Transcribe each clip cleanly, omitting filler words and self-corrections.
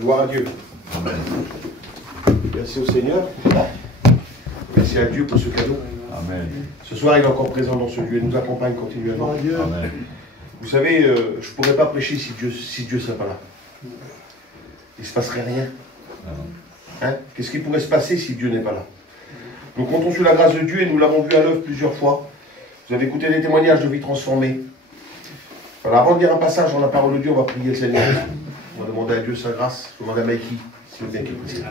Gloire à Dieu. Merci au Seigneur. Merci à Dieu pour ce cadeau. Amen. Ce soir, il est encore présent dans ce lieu. Il nous accompagne continuellement. Amen. Vous savez, je ne pourrais pas prêcher si Dieu ne serait pas là. Il ne se passerait rien. Hein? Qu'est-ce qui pourrait se passer si Dieu n'est pas là? Nous comptons sur la grâce de Dieu et nous l'avons vu à l'œuvre plusieurs fois. Vous avez écouté des témoignages de vie transformée. Alors, avant de lire un passage dans la parole de Dieu, on va prier le Seigneur. On va demander à Dieu sa grâce. Je demande à Mikey, s'il veut bien qu'il prie.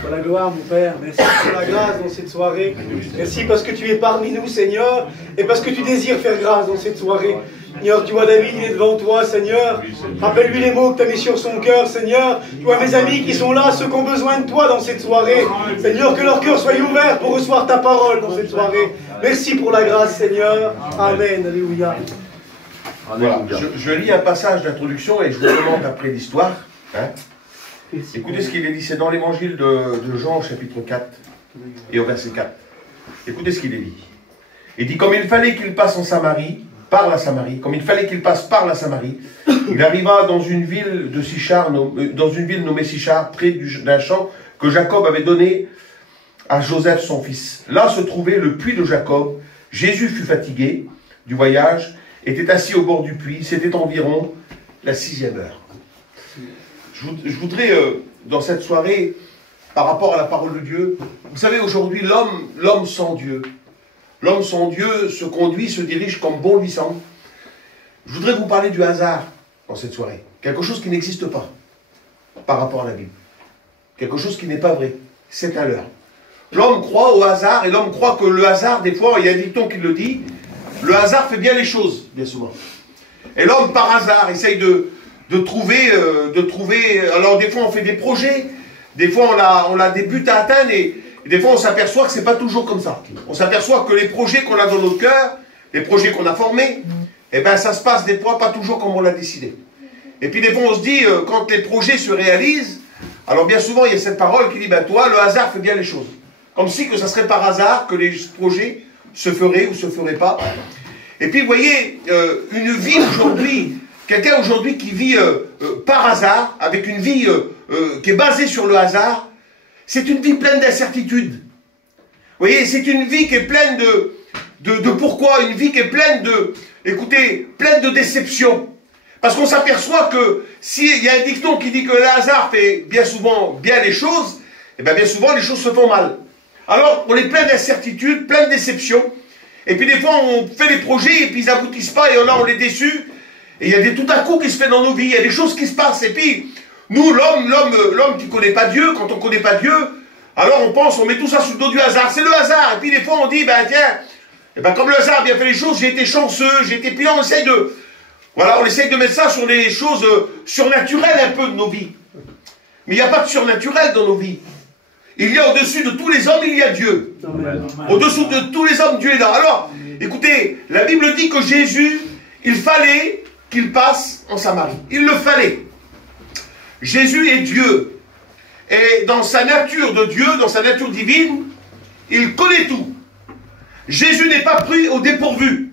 Pour la gloire, mon Père, merci pour la grâce dans cette soirée. Merci parce que tu es parmi nous, Seigneur, et parce que tu désires faire grâce dans cette soirée. Seigneur, tu vois David, il est devant toi, Seigneur. Rappelle-lui les mots que tu as mis sur son cœur, Seigneur. Tu vois mes amis qui sont là, ceux qui ont besoin de toi dans cette soirée. Seigneur, que leur cœur soit ouvert pour recevoir ta parole dans cette soirée. Merci pour la grâce, Seigneur. Amen. Alléluia. Voilà. Je lis un passage d'introduction et je vous demande après l'histoire. Hein. Écoutez ce qu'il est dit, c'est dans l'évangile de Jean, chapitre 4, et au verset 4. Écoutez ce qu'il est dit. Il dit, comme il fallait qu'il passe en Samarie, par la Samarie, comme il fallait qu'il passe par la Samarie, il arriva dans une ville de Sichar, dans une ville nommée Sichar, près d'un champ que Jacob avait donné à Joseph son fils. Là se trouvait le puits de Jacob. Jésus fut fatigué du voyage, était assis au bord du puits, c'était environ la 6e heure. Je voudrais, dans cette soirée, par rapport à la parole de Dieu, vous savez, aujourd'hui, l'homme sans Dieu, l'homme sans Dieu se conduit, se dirige comme bon lui semble. Je voudrais vous parler du hasard dans cette soirée. Quelque chose qui n'existe pas par rapport à la Bible. Quelque chose qui n'est pas vrai. C'est un leurre. L'homme croit au hasard et l'homme croit que le hasard, des fois, il y a un dicton qui le dit, le hasard fait bien les choses, bien souvent. Et l'homme, par hasard, essaye de trouver, alors des fois on fait des projets, des fois on a des buts à atteindre et des fois on s'aperçoit que c'est pas toujours comme ça. On s'aperçoit que les projets qu'on a dans notre cœur, les projets qu'on a formés, eh ben ça se passe des fois pas toujours comme on l'a décidé. Et puis des fois on se dit, quand les projets se réalisent, alors bien souvent il y a cette parole qui dit, ben toi le hasard fait bien les choses. Comme si que ça serait par hasard que les projets se feraient ou se feraient pas. Et puis vous voyez, une vie aujourd'hui, quelqu'un aujourd'hui qui vit par hasard, avec une vie qui est basée sur le hasard, c'est une vie pleine d'incertitudes. Vous voyez, c'est une vie qui est pleine de pourquoi, une vie qui est pleine pleine de déception. Parce qu'on s'aperçoit que s'il y a un dicton qui dit que le hasard fait bien souvent bien les choses, et bien souvent les choses se font mal. Alors on est plein d'incertitudes, plein de déceptions, et puis des fois on fait des projets et puis ils n'aboutissent pas et là on est déçus. Et il y a tout à coup qui se fait dans nos vies, il y a des choses qui se passent. Et puis, nous, l'homme qui ne connaît pas Dieu, quand on ne connaît pas Dieu, alors on met tout ça sous le dos du hasard. C'est le hasard. Et puis des fois on dit, ben tiens, comme le hasard a bien fait les choses, j'ai été chanceux, puis là on essaye de mettre ça sur les choses surnaturelles un peu de nos vies. Mais il n'y a pas de surnaturel dans nos vies. Il y a au-dessus de tous les hommes, il y a Dieu. Au-dessous de tous les hommes, Dieu est là. Alors, écoutez, la Bible dit que Jésus, il fallait qu'il passe en Samarie. Il le fallait. Jésus est Dieu. Et dans sa nature de Dieu, dans sa nature divine, il connaît tout. Jésus n'est pas pris au dépourvu.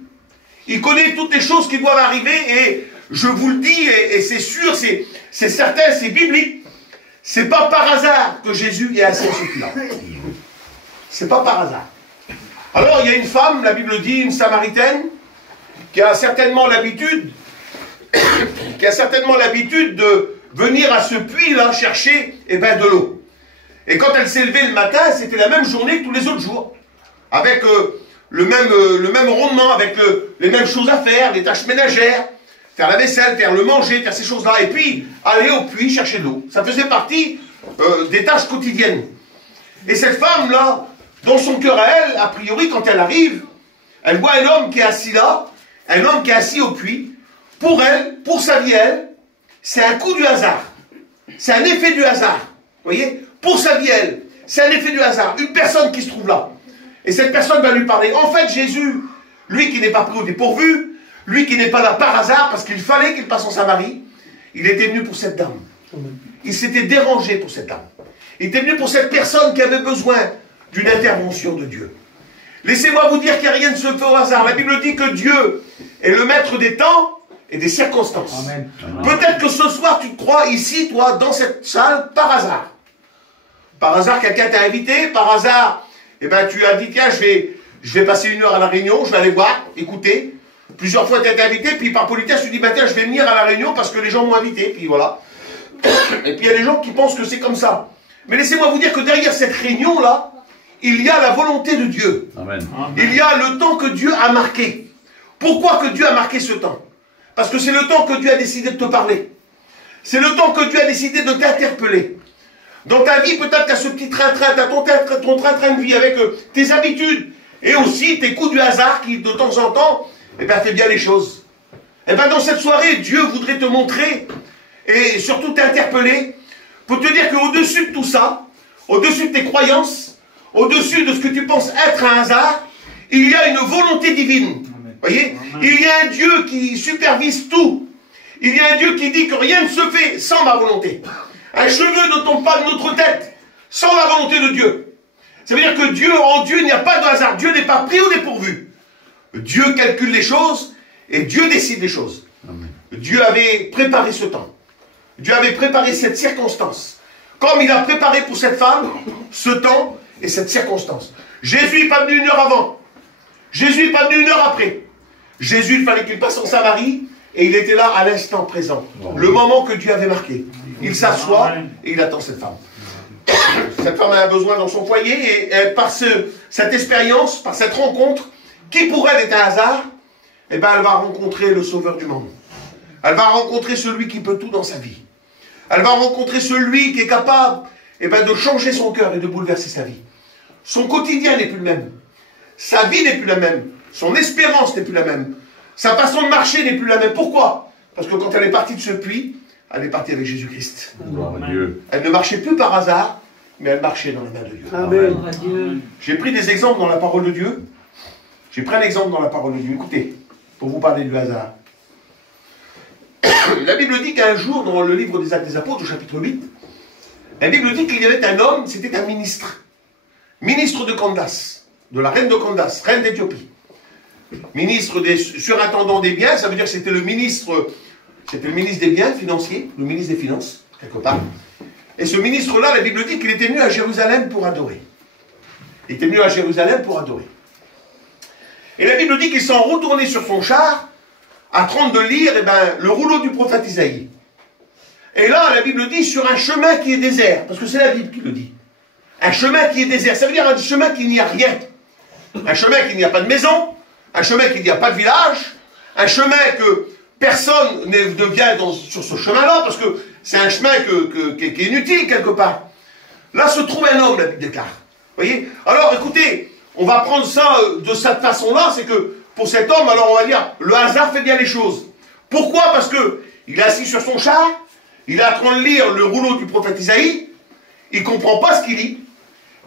Il connaît toutes les choses qui doivent arriver et je vous le dis, et c'est sûr, c'est certain, c'est biblique. C'est pas par hasard que Jésus est assis à ce puits-là. C'est pas par hasard. Alors il y a une femme, la Bible dit, une Samaritaine, qui a certainement l'habitude de venir à ce puits-là chercher de l'eau. Et quand elle s'est levée le matin, c'était la même journée que tous les autres jours. Avec le même rondement, avec les mêmes choses à faire, les tâches ménagères, faire la vaisselle, faire le manger, faire ces choses-là. Et puis, aller au puits chercher de l'eau. Ça faisait partie des tâches quotidiennes. Et cette femme-là, dans son cœur à elle, a priori, quand elle arrive, elle voit un homme qui est assis là, un homme qui est assis au puits. Pour elle, pour sa vie, elle, c'est un coup du hasard. C'est un effet du hasard. Vous voyez? Pour sa vie, elle, c'est un effet du hasard. Une personne qui se trouve là. Et cette personne va lui parler. En fait, Jésus, lui qui n'est pas pris au dépourvu, lui qui n'est pas là par hasard, parce qu'il fallait qu'il passe en Samarie, il était venu pour cette dame. Il s'était dérangé pour cette dame. Il était venu pour cette personne qui avait besoin d'une intervention de Dieu. Laissez-moi vous dire qu'il n'y a rien de se fait au hasard. La Bible dit que Dieu est le maître des temps et des circonstances. Peut-être que ce soir, tu te crois ici, toi, dans cette salle, par hasard. Par hasard, quelqu'un t'a invité, par hasard, eh ben, tu as dit, tiens, je vais passer 1 heure à la réunion, je vais aller voir, écouter. Plusieurs fois, tu as été invité, puis par politesse, tu dis, bah, tiens, je vais venir à la réunion parce que les gens m'ont invité, puis voilà. Et puis il y a des gens qui pensent que c'est comme ça. Mais laissez-moi vous dire que derrière cette réunion-là, il y a la volonté de Dieu. Amen. Il y a le temps que Dieu a marqué. Pourquoi que Dieu a marqué ce temps? Parce que c'est le temps que Dieu a décidé de te parler. C'est le temps que Dieu a décidé de t'interpeller. Dans ta vie, peut-être tu as ce petit train-train, tu as ton train-train de vie avec tes habitudes et aussi tes coups du hasard qui, de temps en temps, eh ben, fait bien les choses. Eh bien, dans cette soirée, Dieu voudrait te montrer et surtout t'interpeller pour te dire qu'au-dessus de tout ça, au-dessus de tes croyances, au-dessus de ce que tu penses être un hasard, il y a une volonté divine. Voyez, il y a un Dieu qui supervise tout. Il y a un Dieu qui dit que rien ne se fait sans ma volonté. Un cheveu ne tombe pas de notre tête sans la volonté de Dieu. Ça veut dire que Dieu, en Dieu, il n'y a pas de hasard. Dieu n'est pas pris au dépourvu. Dieu calcule les choses et Dieu décide les choses. Amen. Dieu avait préparé ce temps. Dieu avait préparé cette circonstance. Comme il a préparé pour cette femme ce temps et cette circonstance. Jésus n'est pas venu 1 heure avant. Jésus n'est pas venu 1 heure après. Jésus, il fallait qu'il passe en Samarie et il était là à l'instant présent. Le moment que Dieu avait marqué. Il s'assoit et il attend cette femme. Cette femme a un besoin dans son foyer et par cette expérience, par cette rencontre, qui pour elle est un hasard, eh ben, elle va rencontrer le Sauveur du monde. Elle va rencontrer celui qui peut tout dans sa vie. Elle va rencontrer celui qui est capable eh ben, de changer son cœur et de bouleverser sa vie. Son quotidien n'est plus le même. Sa vie n'est plus la même. Son espérance n'est plus la même. Sa façon de marcher n'est plus la même. Pourquoi? Parce que quand elle est partie de ce puits, elle est partie avec Jésus-Christ. Elle ne marchait plus par hasard, mais elle marchait dans la main de Dieu. Amen. J'ai pris des exemples dans la parole de Dieu. J'ai pris un exemple dans la parole de Dieu. Écoutez, pour vous parler du hasard. La Bible dit qu'un jour, dans le livre des Actes des Apôtres, au chapitre 8, la Bible dit qu'il y avait un homme, c'était un ministre. Ministre de Candace, de la reine de Candace, reine d'Éthiopie. Ministre des surintendants des biens, ça veut dire que c'était le ministre des biens financiers, le ministre des Finances, quelque part. Et ce ministre-là, la Bible dit qu'il était venu à Jérusalem pour adorer. Il était venu à Jérusalem pour adorer. Et la Bible dit qu'il s'en retournait sur son char, en train de lire eh ben, le rouleau du prophète Isaïe. Et là, la Bible dit sur un chemin qui est désert, parce que c'est la Bible qui le dit. Un chemin qui est désert, ça veut dire un chemin qui n'y a rien. Un chemin qui n'y a pas de maison, un chemin qui n'y a pas de village, un chemin que personne ne vient sur ce chemin-là, parce que c'est un chemin qui est inutile quelque part. Là se trouve un homme, la Bible déclare. Voyez? Alors écoutez, on va prendre ça de cette façon-là, c'est que pour cet homme, alors on va dire, le hasard fait bien les choses. Pourquoi? Parce que il est assis sur son char, il est en train de lire le rouleau du prophète Isaïe, il ne comprend pas ce qu'il lit,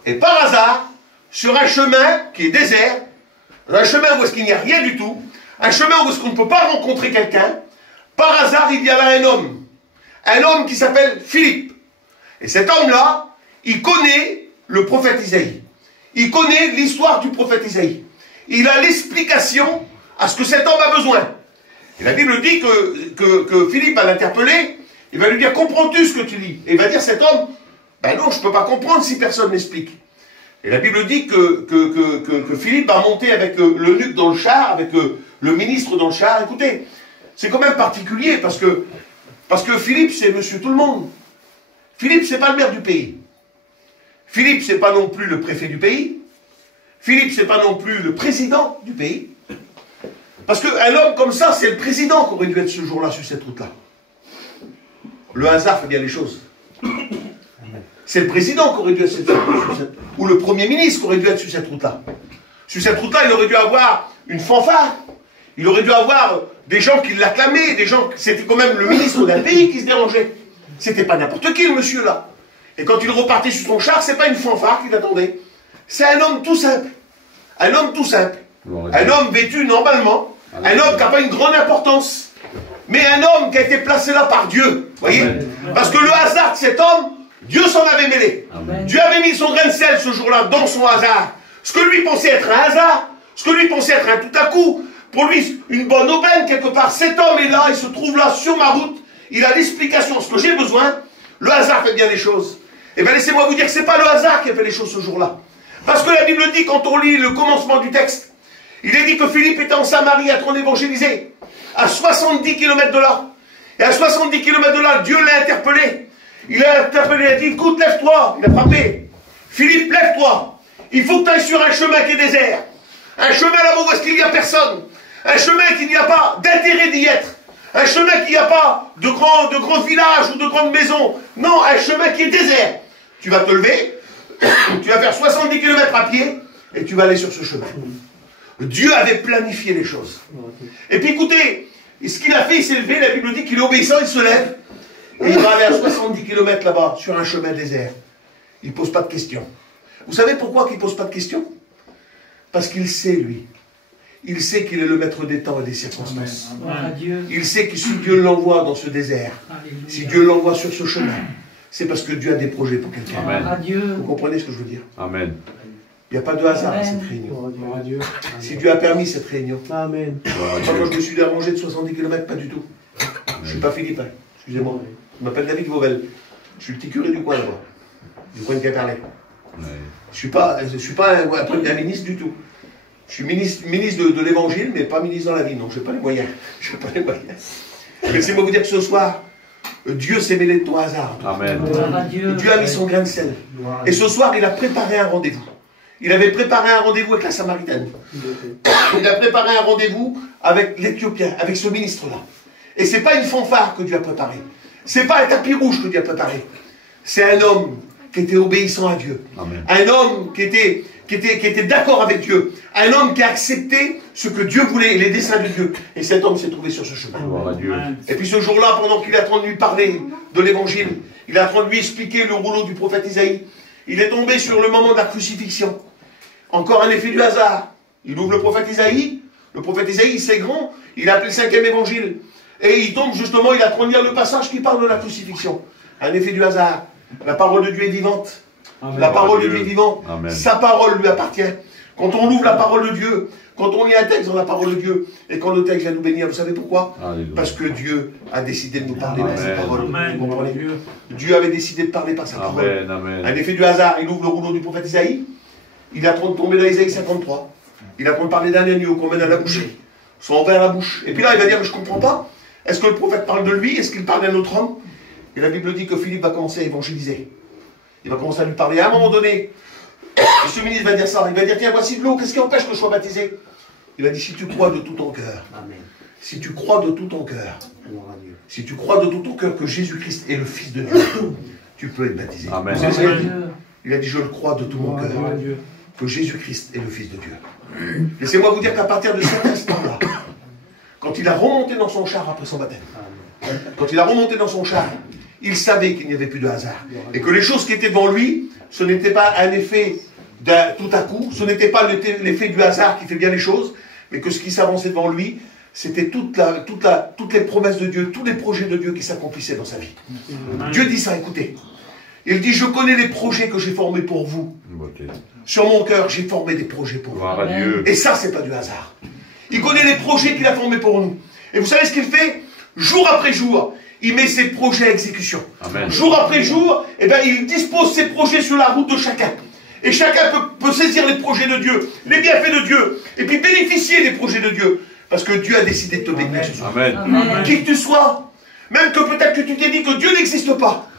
et par hasard, sur un chemin qui est désert, un chemin où est-ce qu'il n'y a rien du tout, un chemin où est-ce qu'on ne peut pas rencontrer quelqu'un, par hasard, il y a là un homme qui s'appelle Philippe. Et cet homme-là, il connaît le prophète Isaïe. Il connaît l'histoire du prophète Isaïe. Il a l'explication à ce que cet homme a besoin. Et la Bible dit que Philippe va l'interpeller, il va lui dire, comprends-tu ce que tu lis? Et il va dire, cet homme, ben non, je ne peux pas comprendre si personne m'explique. Et la Bible dit que Philippe va monter avec l'eunuque dans le char, avec le ministre dans le char. Écoutez, c'est quand même particulier parce que Philippe, c'est monsieur tout le monde. Philippe, c'est pas le maire du pays. Philippe, c'est pas non plus le préfet du pays. Philippe, c'est pas non plus le président du pays. Parce qu'un homme comme ça, c'est le président qui aurait dû être ce jour-là sur cette route-là. Le hasard fait bien les choses. C'est le président qui aurait dû être sur cette route, ou le premier ministre qui aurait dû être sur cette route-là. Sur cette route-là, il aurait dû avoir une fanfare. Il aurait dû avoir des gens qui l'acclamaient, des gens... C'était quand même le ministre d'un pays qui se dérangeait. C'était pas n'importe qui, le monsieur-là. Et quand il repartait sur son char, c'est pas une fanfare qui l'attendait. C'est un homme tout simple. Un homme tout simple. Un homme vêtu normalement. Un homme qui n'a pas une grande importance. Mais un homme qui a été placé là par Dieu. Voyez? Parce que le hasard de cet homme, Dieu s'en avait mêlé. Amen. Dieu avait mis son grain de sel ce jour-là dans son hasard. Ce que lui pensait être un hasard, ce que lui pensait être un tout à coup, pour lui une bonne aubaine quelque part. Cet homme est là, il se trouve là sur ma route, il a l'explication, ce que j'ai besoin. Le hasard fait bien les choses. Eh bien laissez-moi vous dire que ce n'est pas le hasard qui a fait les choses ce jour-là. Parce que la Bible dit, quand on lit le commencement du texte, il est dit que Philippe était en Samarie en train d'évangéliser, à 70 km de là. Et à 70 km de là, Dieu l'a interpellé. Il a interpellé, il a dit, écoute, lève-toi. Il a frappé. Philippe, lève-toi. Il faut que tu ailles sur un chemin qui est désert. Un chemin là-bas où est-ce qu'il n'y a personne. Un chemin qu'il n'y a pas d'intérêt d'y être. Un chemin qu'il n'y a pas de grands villages ou de grandes maisons. Non, un chemin qui est désert. Tu vas te lever, tu vas faire 70 km à pied, et tu vas aller sur ce chemin. Dieu avait planifié les choses. Et puis écoutez, ce qu'il a fait, il s'est levé, la Bible dit qu'il est obéissant, il se lève, et il va aller à 70 km là-bas, sur un chemin désert. Il ne pose pas de questions. Vous savez pourquoi il ne pose pas de questions? Parce qu'il sait, lui. Il sait qu'il est le maître des temps et des circonstances. Amen. Il sait que si Dieu l'envoie dans ce désert, si Dieu l'envoie sur ce chemin, c'est parce que Dieu a des projets pour quelqu'un. Vous comprenez ce que je veux dire? Amen. Il n'y a pas de hasard à cette réunion. Si Dieu a permis cette réunion. Amen. Moi, je me suis arrangé de 70 km, pas du tout. Je ne suis pas Philippe, excusez-moi. Je m'appelle David Vauvel. Je suis le petit curé du coin là-bas. Du coin de Quimperlé. Je ne suis pas un ministre du tout. Je suis ministre de l'évangile, mais pas ministre dans la vie. Non, je n'ai pas les moyens. Je n'ai pas les moyens. Laissez-moi vous dire que ce soir, Dieu s'est mêlé de ton hasard. Amen. Dieu a mis son grain de sel. Et ce soir, il a préparé un rendez-vous. Il avait préparé un rendez-vous avec la Samaritaine. Il a préparé un rendez-vous avec l'Éthiopien, avec ce ministre-là. Et ce n'est pas une fanfare que Dieu a préparé. Ce n'est pas un tapis rouge que Dieu a préparé. C'est un homme qui était obéissant à Dieu. Amen. Un homme qui était d'accord avec Dieu. Un homme qui a accepté ce que Dieu voulait et les desseins de Dieu. Et cet homme s'est trouvé sur ce chemin. Et puis ce jour-là, pendant qu'il est en train de lui parler de l'évangile, il est en train de lui expliquer le rouleau du prophète Isaïe, il est tombé sur le moment de la crucifixion. Encore un effet du hasard. Il ouvre le prophète Isaïe. Le prophète Isaïe, c'est grand. Il a appelé le 5e évangile. Et il tombe justement, il est en train de lire le passage qui parle de la crucifixion. Un effet du hasard. La parole de Dieu est vivante. Amen. La parole de Dieu est vivante. Amen. Sa parole lui appartient. Quand on ouvre la parole de Dieu, quand on lit un texte dans la parole de Dieu, et quand le texte vient nous bénir, vous savez pourquoi? Alléluia. Parce que Dieu a décidé de nous parler par sa parole. Vous comprenez? Dieu avait décidé de parler par sa parole. Amen. Un effet du hasard, il ouvre le rouleau du prophète Isaïe. Il est en train de tomber dans Isaïe 53. Il est en train de parler d'un agneau qu'on mène à la boucherie. Son envers à la bouche. Et puis là, il va dire, mais je ne comprends pas. Est-ce que le prophète parle de lui? Est-ce qu'il parle d'un autre homme? Et la Bible dit que Philippe va commencer à évangéliser. Il va commencer à lui parler. À un moment donné, ce ministre va dire ça. Il va dire, tiens, voici de l'eau. Qu'est-ce qui empêche que je sois baptisé? Il va dire, si tu crois de tout ton cœur. Amen. Si tu crois de tout ton cœur. Si tu crois de tout ton cœur que Jésus-Christ est le Fils de Dieu, tu peux être baptisé. Amen. Il a dit, je le crois de tout mon cœur. Que Jésus-Christ est le Fils de Dieu. Laissez-moi vous dire qu'à partir de cet instant-là, quand il a remonté dans son char après son baptême, quand il a remonté dans son char, il savait qu'il n'y avait plus de hasard. Et que les choses qui étaient devant lui, ce n'était pas un effet tout à coup, ce n'était pas l'effet du hasard qui fait bien les choses, mais que ce qui s'avançait devant lui, c'était toutes les promesses de Dieu, tous les projets de Dieu qui s'accomplissaient dans sa vie. Dieu dit ça, écoutez. Il dit, je connais les projets que j'ai formés pour vous. Sur mon cœur, j'ai formé des projets pour vous. Et ça, c'est pas du hasard. Il connaît les projets qu'il a formés pour nous. Et vous savez ce qu'il fait? Jour après jour, il met ses projets à exécution. Amen. Jour après jour, eh ben, il dispose ses projets sur la route de chacun. Et chacun peut saisir les projets de Dieu, les bienfaits de Dieu, et puis bénéficier des projets de Dieu. Parce que Dieu a décidé de te bénir ce soir. Amen. Qui que tu sois, même que peut-être que tu t'es dit que Dieu n'existe pas,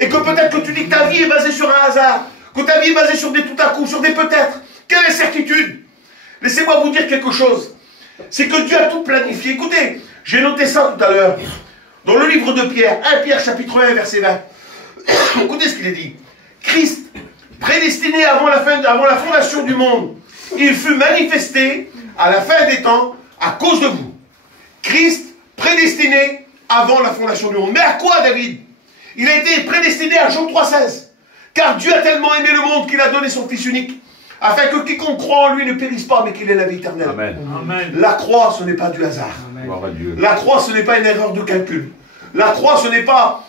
et que peut-être que tu dis que ta vie est basée sur un hasard, que ta vie est basée sur des tout à coup, sur des peut-être. Quelle est certitude? Laissez-moi vous dire quelque chose. C'est que Dieu a tout planifié. Écoutez, j'ai noté ça tout à l'heure. Dans le livre de Pierre, 1 Pierre chapitre 1, verset 20. Écoutez ce qu'il est dit. Christ, prédestiné avant la fondation du monde, il fut manifesté à la fin des temps à cause de vous. Christ, prédestiné avant la fondation du monde. Mais à quoi, David? Il a été prédestiné à Jean 3,16. Car Dieu a tellement aimé le monde qu'il a donné son Fils unique, afin que quiconque croit en lui ne périsse pas, mais qu'il ait la vie éternelle. Amen. La croix, ce n'est pas du hasard. Amen. La croix, ce n'est pas une erreur de calcul. La croix, ce n'est pas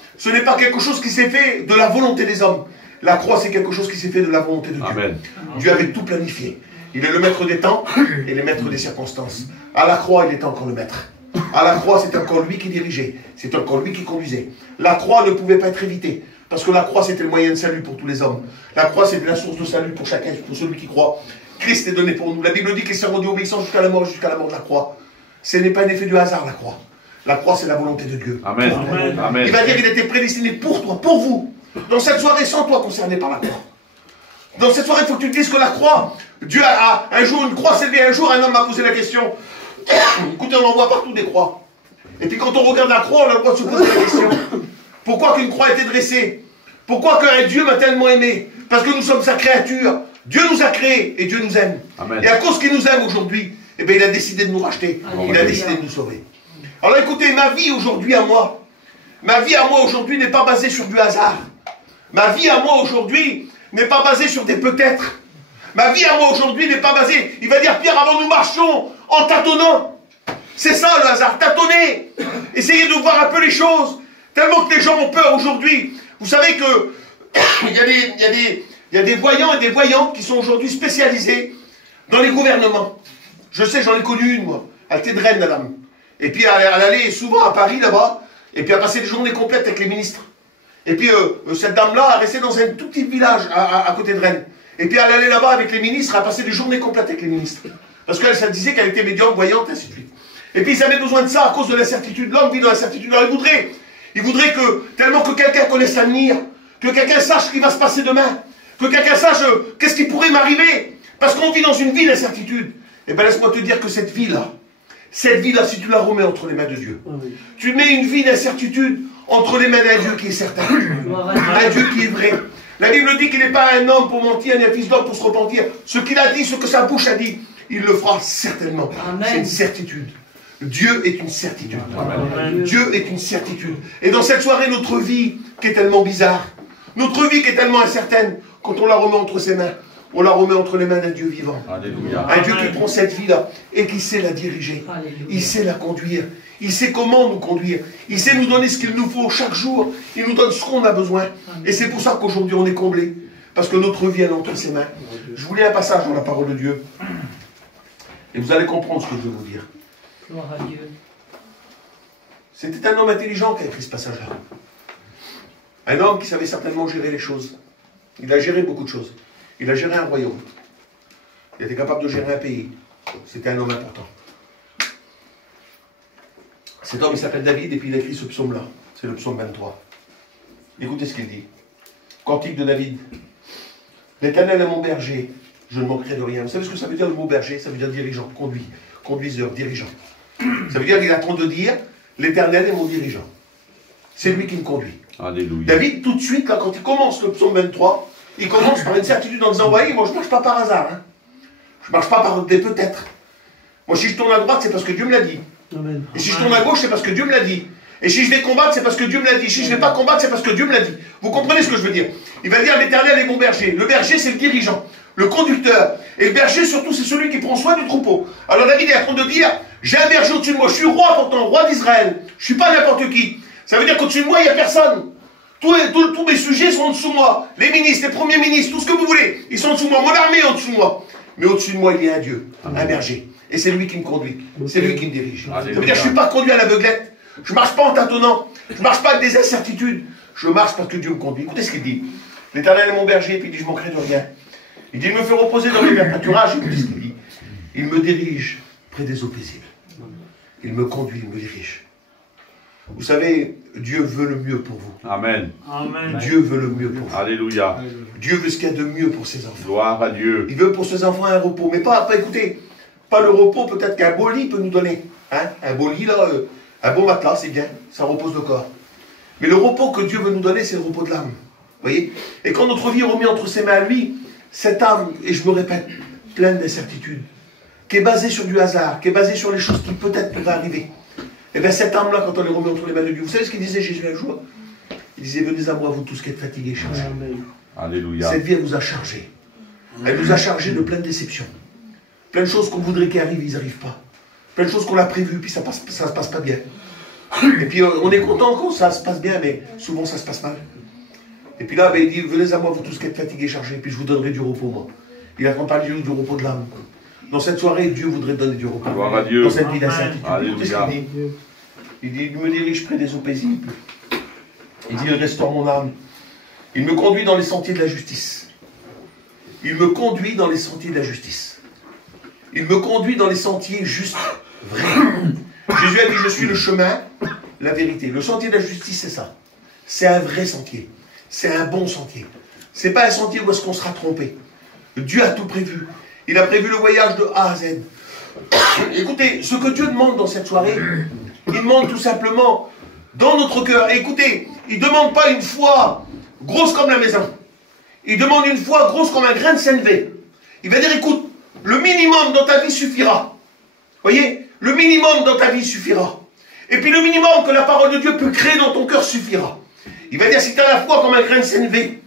quelque chose qui s'est fait de la volonté des hommes. La croix, c'est quelque chose qui s'est fait de la volonté de Dieu. Amen. Dieu avait tout planifié. Il est le maître des temps et le maître des circonstances. À la croix, il était encore le maître. À la croix, c'était encore lui qui dirigeait. C'était encore lui qui conduisait. La croix ne pouvait pas être évitée. Parce que la croix, c'était le moyen de salut pour tous les hommes. La croix, c'était la source de salut pour chacun, pour celui qui croit. Christ est donné pour nous. La Bible dit qu'il s'est rendu obéissant jusqu'à la mort de la croix. Ce n'est pas un effet du hasard, la croix. La croix, c'est la volonté de Dieu. Amen. Amen. Il va dire qu'il était prédestiné pour toi, pour vous. Dans cette soirée, sans toi concerné par la croix. Dans cette soirée, il faut que tu te dises que la croix, Dieu a un jour, une croix s'est levée. Un jour, un homme m'a posé la question. Écoutez, on en voit partout des croix. Et puis quand on regarde la croix, on a le droit de se poser la question. Pourquoi qu'une croix a été dressée? Pourquoi qu'un Dieu m'a tellement aimé? Parce que nous sommes sa créature. Dieu nous a créés et Dieu nous aime. Amen. Et à cause qu'il nous aime aujourd'hui, eh bien, il a décidé de nous racheter. Amen. Il a décidé de nous sauver. Alors écoutez, ma vie aujourd'hui à moi aujourd'hui n'est pas basée sur du hasard. Ma vie à moi aujourd'hui n'est pas basée sur des peut-être. Ma vie à moi aujourd'hui n'est pas basée. Il va dire, Pierre, avant nous marchions en tâtonnant. C'est ça le hasard, tâtonner. Essayez de voir un peu les choses. Tellement que les gens ont peur aujourd'hui. Vous savez que il y a des voyants et des voyantes qui sont aujourd'hui spécialisés dans les gouvernements. Je sais, j'en ai connu une, moi. Elle était de Rennes, madame. Et puis elle allait souvent à Paris, là-bas. Et puis elle passait des journées complètes avec les ministres. Et puis cette dame-là, elle restait dans un tout petit village à côté de Rennes. Et puis elle allait là-bas avec les ministres, elle passait des journées complètes avec les ministres. Parce qu'elle ça disait qu'elle était médium, voyante, ainsi de suite. Et puis ils avaient besoin de ça à cause de l'incertitude. L'homme vit dans l'incertitude. Alors il voudrait que, tellement que quelqu'un connaisse l'avenir, que quelqu'un sache ce qui va se passer demain, que quelqu'un sache qu'est-ce qui pourrait m'arriver. Parce qu'on vit dans une vie d'incertitude. Et bien laisse-moi te dire que cette vie-là, si tu la remets entre les mains de Dieu, tu mets une vie d'incertitude entre les mains d'un Dieu qui est certain, un Dieu qui est vrai. La Bible dit qu'il n'est pas un homme pour mentir, ni un fils d'homme pour se repentir. Ce qu'il a dit, ce que sa bouche a dit, il le fera certainement. C'est une certitude. Dieu est une certitude. Amen. Dieu est une certitude. Et dans cette soirée, notre vie qui est tellement bizarre, notre vie qui est tellement incertaine, quand on la remet entre ses mains, on la remet entre les mains d'un Dieu vivant. Alléluia. Un Dieu qui prend cette vie-là et qui sait la diriger. Alléluia. Il sait la conduire. Il sait comment nous conduire. Il sait nous donner ce qu'il nous faut chaque jour. Il nous donne ce qu'on a besoin. Et c'est pour ça qu'aujourd'hui on est comblé. Parce que notre vie est entre ses mains. Je vous lis un passage dans la parole de Dieu. Et vous allez comprendre ce que je veux vous dire. Gloire à Dieu. C'était un homme intelligent qui a écrit ce passage-là. Un homme qui savait certainement gérer les choses. Il a géré beaucoup de choses. Il a géré un royaume. Il était capable de gérer un pays. C'était un homme important. Cet homme, il s'appelle David, et puis il a écrit ce psaume-là. C'est le psaume 23. Écoutez ce qu'il dit. Cantique de David. L'Éternel est mon berger, je ne manquerai de rien. Vous savez ce que ça veut dire le mot berger? Ça veut dire dirigeant, conduiseur, dirigeant. Ça veut dire qu'il est en train de dire, l'Éternel est mon dirigeant. C'est lui qui me conduit. Alléluia. David, tout de suite, là, quand il commence le psaume 23, il commence par une certitude en disant, voyez, moi je ne marche pas par hasard. Hein. Je ne marche pas par des peut-être. Moi, si je tourne à droite, c'est parce que Dieu me l'a dit. Amen. Et si je tourne à gauche, c'est parce que Dieu me l'a dit. Et si je vais combattre, c'est parce que Dieu me l'a dit. Si je ne vais pas combattre, c'est parce que Dieu me l'a dit. Vous comprenez ce que je veux dire? Il va dire, l'Éternel est mon berger. Le berger, c'est le dirigeant, le conducteur. Et le berger, surtout, c'est celui qui prend soin du troupeau. Alors David est en train de dire, j'ai un berger au-dessus de moi. Je suis roi pourtant, roi d'Israël. Je ne suis pas n'importe qui. Ça veut dire qu'au-dessus de moi, il n'y a personne. Tous mes sujets sont en dessous de moi. Les ministres, les premiers ministres, tout ce que vous voulez, ils sont en dessous de moi. Mon armée est en dessous de moi. Mais au-dessus de moi, il y a un Dieu, un berger. Et c'est lui qui me conduit. C'est lui qui me dirige. Ça veut dire que je ne suis pas conduit à l'aveuglette. Je ne marche pas en tâtonnant. Je ne marche pas avec des incertitudes. Je marche parce que Dieu me conduit. Écoutez ce qu'il dit. L'Éternel est mon berger, puis il dit, je ne manquerai de rien. Il dit, il me fait reposer dans les verts pâturages. Écoutez ce qu'il dit. Il me dirige près des eaux paisibles. Il me conduit, il me dirige. Vous savez, Dieu veut le mieux pour vous. Amen. Amen. Dieu veut le mieux pour vous. Alléluia. Dieu veut ce qu'il y a de mieux pour ses enfants. Gloire à Dieu. Il veut pour ses enfants un repos. Mais pas écoutez, pas le repos, peut-être qu'un beau lit peut nous donner. Hein? Un beau lit, là, un beau matelas, c'est bien. Ça repose le corps. Mais le repos que Dieu veut nous donner, c'est le repos de l'âme. Vous voyez? Et quand notre vie est remise entre ses mains à lui, cette âme, et je me répète, pleine d'incertitudes, qui est basée sur du hasard, qui est basée sur les choses qui peut-être pourraient arriver. Et bien cette âme-là, quand on les remet entre les mains de Dieu, vous savez ce qu'il disait Jésus un jour? Il disait, venez à moi, vous tous qui êtes fatigués, chargés. Alléluia. Cette vie, elle vous a chargé. Elle nous a chargé de plein de déceptions. Plein de choses qu'on voudrait qu'elles arrivent, ils n'arrivent pas. Plein de choses qu'on a prévues, puis ça ne se passe pas bien. Et puis on est content quand ça se passe bien, mais souvent ça se passe mal. Et puis là, ben, il dit, venez à moi, vous tous qui êtes fatigués, chargés, puis je vous donnerai du repos, moi. Il est en train de parler du repos de l'âme. Dans cette soirée, Dieu voudrait donner du repos. Gloire à Dieu. Dans cette vie d'incertitude. Alléluia. Il dit, il me dirige près des eaux paisibles. Il dit, il restaure mon âme. Il me conduit dans les sentiers de la justice. Il me conduit dans les sentiers de la justice. Il me conduit dans les sentiers justes, vrais. Jésus a dit, je suis le chemin, la vérité. Le sentier de la justice, c'est ça. C'est un vrai sentier. C'est un bon sentier. C'est pas un sentier où est-ce qu'on sera trompé. Dieu a tout prévu. Il a prévu le voyage de A à Z. Écoutez, ce que Dieu demande dans cette soirée, il demande tout simplement dans notre cœur. Écoutez, il ne demande pas une foi grosse comme la maison. Il demande une foi grosse comme un grain de sénévé. Il va dire, écoute, le minimum dans ta vie suffira. Voyez, le minimum dans ta vie suffira. Et puis le minimum que la parole de Dieu peut créer dans ton cœur suffira. Il va dire, si tu as la foi comme un grain de sénévé.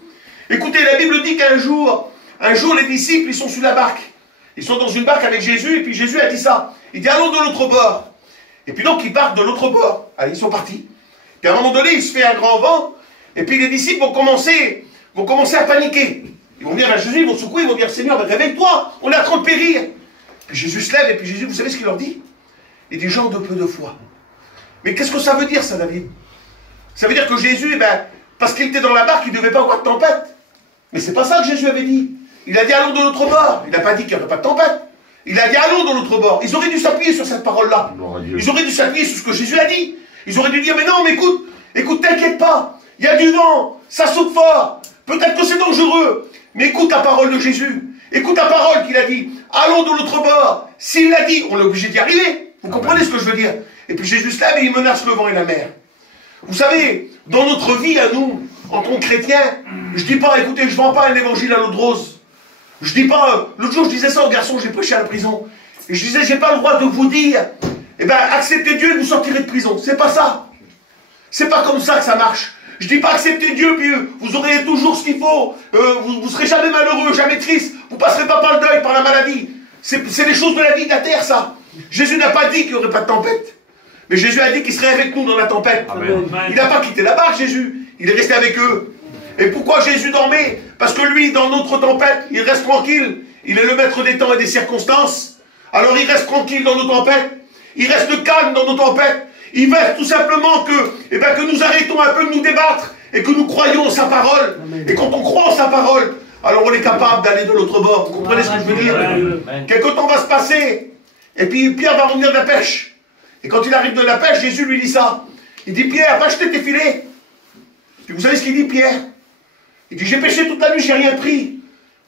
Écoutez, la Bible dit qu'un jour, les disciples, ils sont sur la barque. Ils sont dans une barque avec Jésus, et puis Jésus a dit ça. Il dit, allons de l'autre bord. Et puis donc, ils partent de l'autre bord. Allez, ils sont partis. Puis à un moment donné, il se fait un grand vent, et puis les disciples vont commencer à paniquer. Ils vont dire à Jésus, ils vont secouer, ils vont dire, Seigneur, réveille-toi, on est en train de périr. Puis Jésus se lève, et puis Jésus, vous savez ce qu'il leur dit? Il dit, gens de peu de foi. Mais qu'est-ce que ça veut dire, ça, David? Ça veut dire que Jésus, parce qu'il était dans la barque, il ne devait pas avoir de tempête. Mais c'est pas ça que Jésus avait dit. Il a dit, allons de l'autre bord. Il n'a pas dit qu'il n'y aurait pas de tempête. Il a dit, allons de l'autre bord. Ils auraient dû s'appuyer sur cette parole-là. Ils auraient dû s'appuyer sur ce que Jésus a dit. Ils auraient dû dire, mais non, mais écoute, t'inquiète pas. Il y a du vent, ça souffle fort. Peut-être que c'est dangereux. Mais écoute la parole de Jésus. Écoute la parole qu'il a dit. Allons de l'autre bord. S'il l'a dit, on est obligé d'y arriver. Vous comprenez ce que je veux dire? Et puis Jésus se lève et il menace le vent et la mer. Vous savez, dans notre vie à nous, en tant que chrétiens, je dis pas, écoutez, je vends pas un évangile à l'eau de rose. Je dis pas, l'autre jour je disais ça aux garçons, j'ai prêché à la prison. Et je disais, j'ai pas le droit de vous dire, acceptez Dieu et vous sortirez de prison. C'est pas ça. C'est pas comme ça que ça marche. Je dis pas acceptez Dieu, puis vous aurez toujours ce qu'il faut. Vous serez jamais malheureux, jamais triste. Vous passerez pas par le deuil, par la maladie. C'est les choses de la vie de la terre, ça. Jésus n'a pas dit qu'il n'y aurait pas de tempête. Mais Jésus a dit qu'il serait avec nous dans la tempête. Amen. Il n'a pas quitté la barque, Jésus. Il est resté avec eux. Et pourquoi Jésus dormait? Parce que lui, dans notre tempête, il reste tranquille. Il est le maître des temps et des circonstances. Alors il reste tranquille dans nos tempêtes. Il reste calme dans nos tempêtes. Il veut tout simplement que nous arrêtons un peu de nous débattre et que nous croyons en sa parole. Amen. Et quand on croit en sa parole, alors on est capable d'aller de l'autre bord. Vous comprenez ce que je veux dire? Quelque temps va se passer. Et puis Pierre va revenir de la pêche. Et quand il arrive de la pêche, Jésus lui dit ça. Il dit, Pierre, va jeter tes filets. Puis vous savez ce qu'il dit, Pierre? Il dit, j'ai pêché toute la nuit, j'ai rien pris.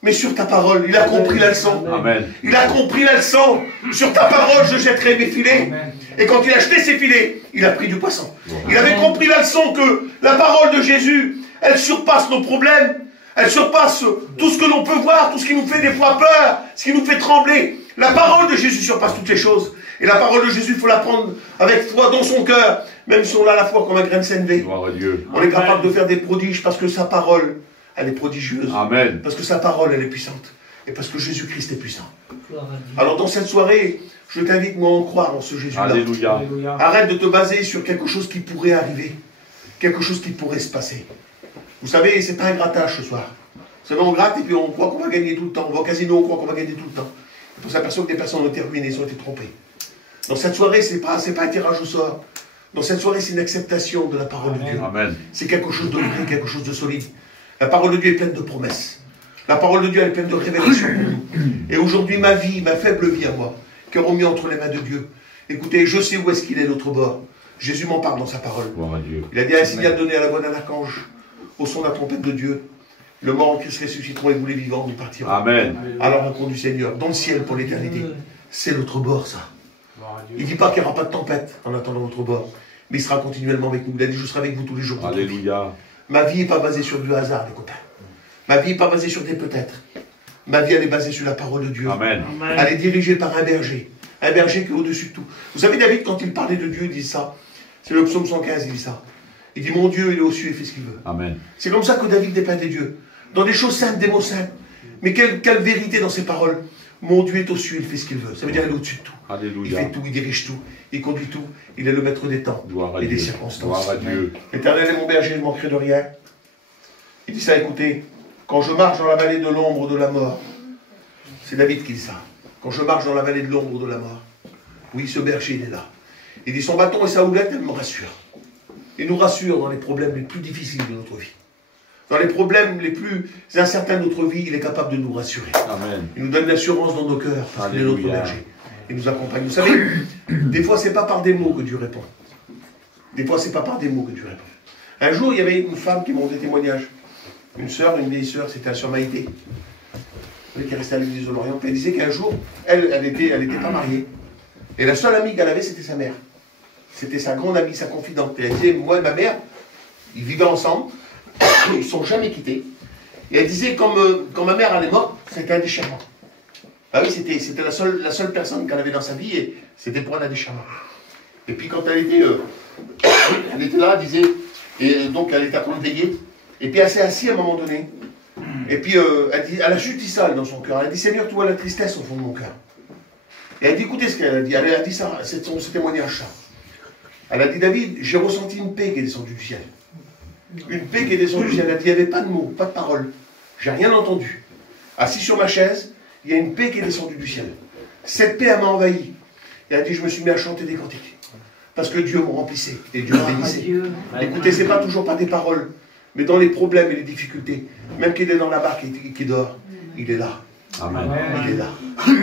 Mais sur ta parole, il a compris la leçon. Amen. Il a compris la leçon. Sur ta parole, je jetterai mes filets. Amen. Et quand il a jeté ses filets, il a pris du poisson. Amen. Il avait compris la leçon que la parole de Jésus, elle surpasse nos problèmes. Elle surpasse tout ce que l'on peut voir, tout ce qui nous fait des fois peur, ce qui nous fait trembler. La parole de Jésus surpasse toutes les choses. Et la parole de Jésus, il faut la prendre avec foi dans son cœur, même si on a la foi comme un grain de sénévé. On est capable de faire des prodiges parce que sa parole, elle est prodigieuse. Amen. Parce que sa parole, elle est puissante. Et parce que Jésus-Christ est puissant. Alors dans cette soirée, je t'invite moi à en croire en ce Jésus-là. Alléluia. Arrête de te baser sur quelque chose qui pourrait arriver. Quelque chose qui pourrait se passer. Vous savez, c'est pas un grattage ce soir. Vous savez, on gratte et puis on croit qu'on va gagner tout le temps. On va au casino, on croit qu'on va gagner tout le temps. Et on s'aperçoit que des personnes ont été ruinées, ils ont été trompées. Dans cette soirée, c'est pas un tirage au sort. Dans cette soirée, c'est une acceptation de la parole de Dieu. C'est quelque chose de vrai, quelque chose de solide. La parole de Dieu est pleine de promesses. La parole de Dieu elle est pleine de révélations pour nous. Et aujourd'hui, ma vie, ma faible vie à moi, qui est remis entre les mains de Dieu. Écoutez, je sais où est-ce qu'il est l'autre bord. Jésus m'en parle dans sa parole. Il a dit un signal donné à la voix d'un archange, au son de la trompette de Dieu. Le mort en Christ ressusciteront et vous les vivants, nous partirons. Amen. Alors, rencontre du Seigneur, dans le ciel pour l'éternité. C'est l'autre bord, ça. Il ne dit pas qu'il n'y aura pas de tempête en attendant l'autre bord. Mais il sera continuellement avec nous. Il a dit, je serai avec vous tous les jours. Alléluia. Ma vie n'est pas basée sur du hasard, les copains. Ma vie n'est pas basée sur des peut-être. Ma vie, elle est basée sur la parole de Dieu. Amen. Elle est dirigée par un berger. Un berger qui est au-dessus de tout. Vous savez, David, quand il parlait de Dieu, il dit ça. C'est le psaume 115, il dit ça. Il dit, mon Dieu, il est au-dessus et fait ce qu'il veut. Amen. C'est comme ça que David dépeint des dieux. Dans des choses simples, des mots simples. Mais quelle vérité dans ses paroles. Mon Dieu est au-dessus, il fait ce qu'il veut. Ça veut dire qu'il est au-dessus de tout. Alléluia. Il fait tout, il dirige tout, il conduit tout. Il est le maître des temps et des circonstances. L'Éternel est mon berger, je ne manquerai de rien. Il dit ça, écoutez, quand je marche dans la vallée de l'ombre de la mort, C'est David qui dit ça. Quand je marche dans la vallée de l'ombre de la mort, oui, ce berger, il est là. Il dit, son bâton et sa houlette, elle me rassurent. Il nous rassure dans les problèmes les plus difficiles de notre vie. Dans les problèmes les plus incertains de notre vie, il est capable de nous rassurer. Amen. Il nous donne l'assurance dans nos cœurs, parce qu'il est notre berger. Il nous accompagne. Vous savez, des fois, c'est pas par des mots que Dieu répond. Des fois, c'est pas par des mots que Dieu répond. Un jour, il y avait une femme qui m'a rendu témoignage. Une sœur, une vieille sœur, c'était la sœur Maïté, qui est restée à l'église de Lorient. Elle disait qu'un jour, elle était pas mariée. Et la seule amie qu'elle avait, c'était sa mère. C'était sa grande amie, sa confidente. Et elle disait, moi et ma mère, ils vivaient ensemble, ils ne sont jamais quittés. Et elle disait, quand ma mère elle est morte, c'était un déchirement. Ah oui, c'était la seule personne qu'elle avait dans sa vie, et c'était pour elle un déchirement. Et puis quand elle était là, elle disait, et donc elle était en train de veiller, et puis elle s'est assise à un moment donné, et puis elle a juste dit ça dans son cœur. Elle a dit, Seigneur, tu vois la tristesse au fond de mon cœur. Et elle dit, écoutez ce qu'elle a dit. Elle a dit ça, c'est son témoignage ça. Elle a dit, David, j'ai ressenti une paix qui est descendue du ciel. Une paix qui est descendue du ciel. Elle a dit, il n'y avait pas de mots, pas de paroles. J'ai rien entendu. Assis sur ma chaise, il y a une paix qui est descendue du ciel. Cette paix, elle m'a envahi. Et elle a dit, je me suis mis à chanter des cantiques. Parce que Dieu me remplissait et Dieu me bénissait. Écoutez, ce n'est pas toujours pas des paroles, mais dans les problèmes et les difficultés, même qu'il est dans la barque et qu'il dort, il est là. Amen. Il est là.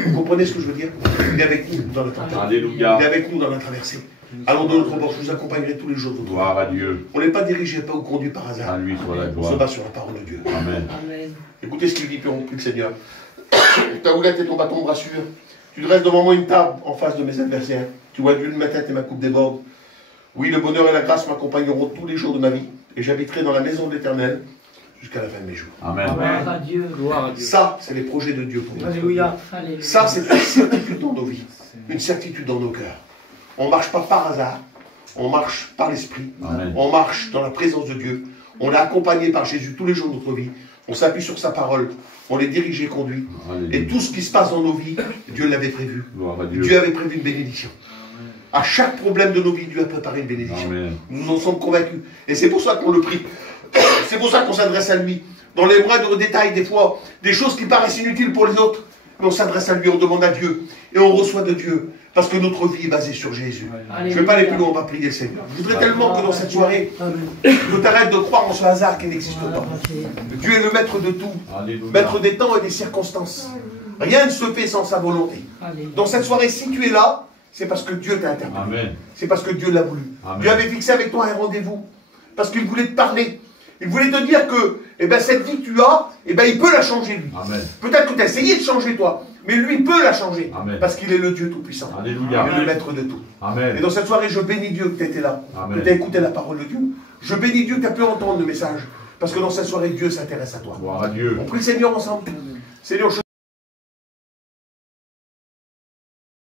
Vous comprenez ce que je veux dire? Il est avec nous dans le temps. Alléluia. Il est avec nous dans la traversée. Allons de notre bord, je vous accompagnerai tous les jours. Gloire à Dieu. On n'est pas dirigé, pas ou conduit par hasard. À lui soit la On gloire. se bat sur la parole de Dieu. Amen. Écoutez ce qu'il dit, puis on prie le Seigneur. Ta houlette et ton bâton me rassurent. Tu dresses devant moi une table en face de mes adversaires. Tu vois l'huile de ma tête et ma coupe déborde. Oui, le bonheur et la grâce m'accompagneront tous les jours de ma vie. Et j'habiterai dans la maison de l'Éternel jusqu'à la fin de mes jours. Amen. Gloire à Dieu. Gloire à Dieu. Ça, c'est les projets de Dieu pour nous. Alléluia. Ça, c'est une certitude dans nos vies. Une certitude dans nos cœurs. On ne marche pas par hasard. On marche par l'Esprit. Amen. On marche dans la présence de Dieu. On est accompagné par Jésus tous les jours de notre vie. On s'appuie sur sa parole. On est dirigé et conduit. Alléluia. Et tout ce qui se passe dans nos vies, Dieu l'avait prévu. Gloire à Dieu. Dieu avait prévu une bénédiction. À chaque problème de nos vies, Dieu a préparé une bénédiction. Amen. Nous en sommes convaincus. Et c'est pour ça qu'on le prie. C'est pour ça qu'on s'adresse à lui. Dans les moindres détails, des fois, des choses qui paraissent inutiles pour les autres, mais on s'adresse à lui, on demande à Dieu. Et on reçoit de Dieu. Parce que notre vie est basée sur Jésus. Je ne vais pas aller plus loin, on va prier le Seigneur. Je voudrais tellement que dans cette soirée, que tu arrêtes de croire en ce hasard qui n'existe pas. Dieu est le maître de tout. Alléluia. Maître des temps et des circonstances. Rien ne se fait sans sa volonté. Dans cette soirée, si tu es là, c'est parce que Dieu t'a interpellé. Amen. C'est parce que Dieu l'a voulu. Amen. Dieu avait fixé avec toi un rendez-vous. Parce qu'il voulait te parler. Il voulait te dire que cette vie que tu as, il peut la changer lui. Amen. Peut-être que tu as essayé de changer toi, mais lui il peut la changer. Amen. Parce qu'il est le Dieu Tout-Puissant. Alléluia. Il est le maître de tout. Amen. Et dans cette soirée, je bénis Dieu que tu étais là. Amen. Que tu as écouté la parole de Dieu. Je bénis Dieu que tu as pu entendre le message. Parce que dans cette soirée, Dieu s'intéresse à toi. Gloire à Dieu. On prie le Seigneur ensemble. Seigneur, je